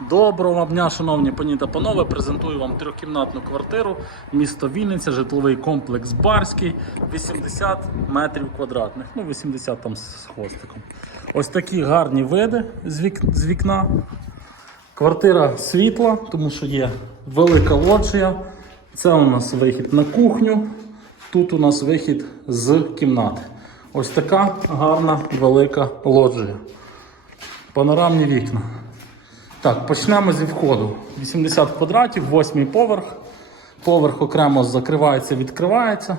Доброго дня, шановні пані та панове. Презентую вам трьохкімнатну квартиру, місто Вінниця, житловий комплекс Барський, 80 метрів квадратних. Ну, 80 там з хвостиком. Ось такі гарні види з, вік... з вікна. Квартира світла, тому що є велика лоджія. Це у нас вихід на кухню. Тут у нас вихід з кімнати. Ось така гарна велика лоджія. Панорамні вікна. Так, почнемо зі входу. 80 квадратів, восьмий поверх. Поверх окремо закривається, відкривається.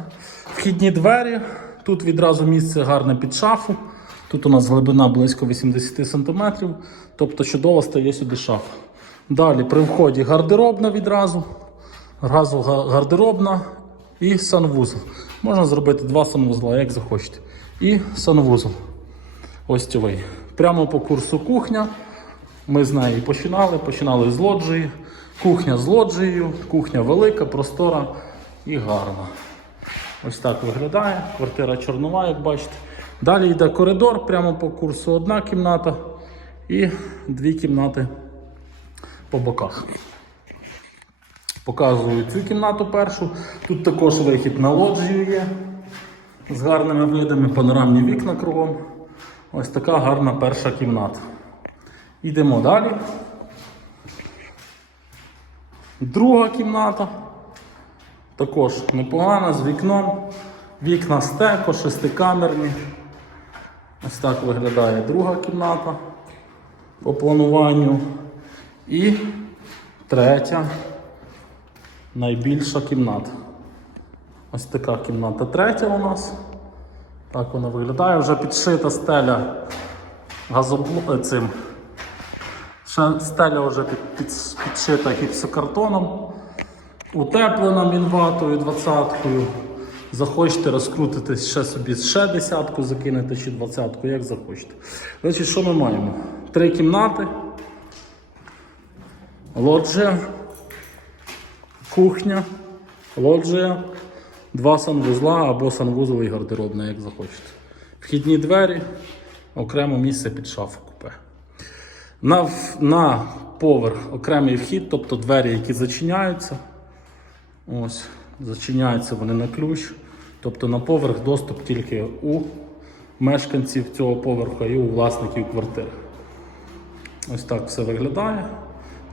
Вхідні двері. Тут відразу місце гарне під шафу. Тут у нас глибина близько 80 см, тобто чудово стає сюди шафа. Далі при вході гардеробна відразу. Разу гардеробна і санвузол. Можна зробити два санвузла, як захочете. І санвузол. Ось цьовий. Прямо по курсу кухня. Ми з неї починали. Починали з лоджії. Кухня з лоджією. Кухня велика, простора і гарна. Ось так виглядає. Квартира чорнова, як бачите. Далі йде коридор, прямо по курсу одна кімната і дві кімнати по боках. Показую цю кімнату першу. Тут також вихід на лоджію є. З гарними видами, панорамні вікна кругом. Ось така гарна перша кімната. Йдемо далі. Друга кімната. Також непогана з вікном. Вікна стеко, шестикамерні. Ось так виглядає друга кімната по плануванню. І третя найбільша кімната. Ось така кімната третя у нас. Так вона виглядає. Вже підшита стеля газобло... цим. Стеля вже під, під, підшита гіпсокартоном. Утеплена мінватою 20-кою. Захочете розкрутитись ще собі ще десятку закинете чи двадцятку, як захочете. Значить, що ми маємо? Три кімнати, лоджія, кухня, лоджія, два санвузла або санвузол і гардеробна, як захочете. Вхідні двері, окремо місце під шафу купе. На, на поверх окремий вхід, тобто двері, які зачиняються. Ось, зачиняються вони на ключ. Тобто на поверх доступ тільки у мешканців цього поверху і у власників квартири. Ось так все виглядає.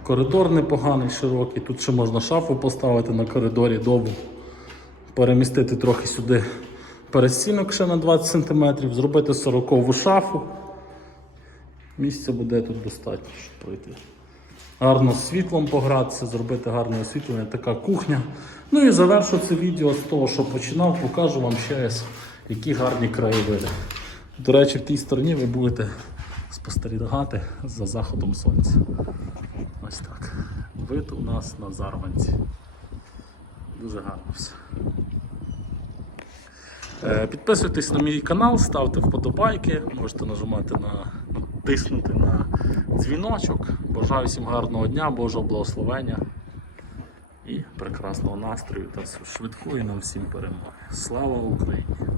Коридор непоганий, широкий. Тут ще можна шафу поставити на коридорі довгу. Перемістити трохи сюди перестінок ще на 20 см, зробити 40 шафу. Місця буде тут достатньо, щоб пройти. Гарно з світлом погратися, зробити гарне освітлення, така кухня. Ну і завершу це відео з того, що починав, покажу вам ще раз, які гарні краєвиди. До речі, в тій стороні ви будете спостерігати за заходом сонця. Ось так. Вид у нас на Зарванці. Дуже гарно все. Е, Підписуйтесь на мій канал, ставте вподобайки, можете нажимати на тиснути на дзвіночок. Бажаю всім гарного дня, Божого благословення і прекрасного настрою та швидкої нам всім перемоги. Слава Україні!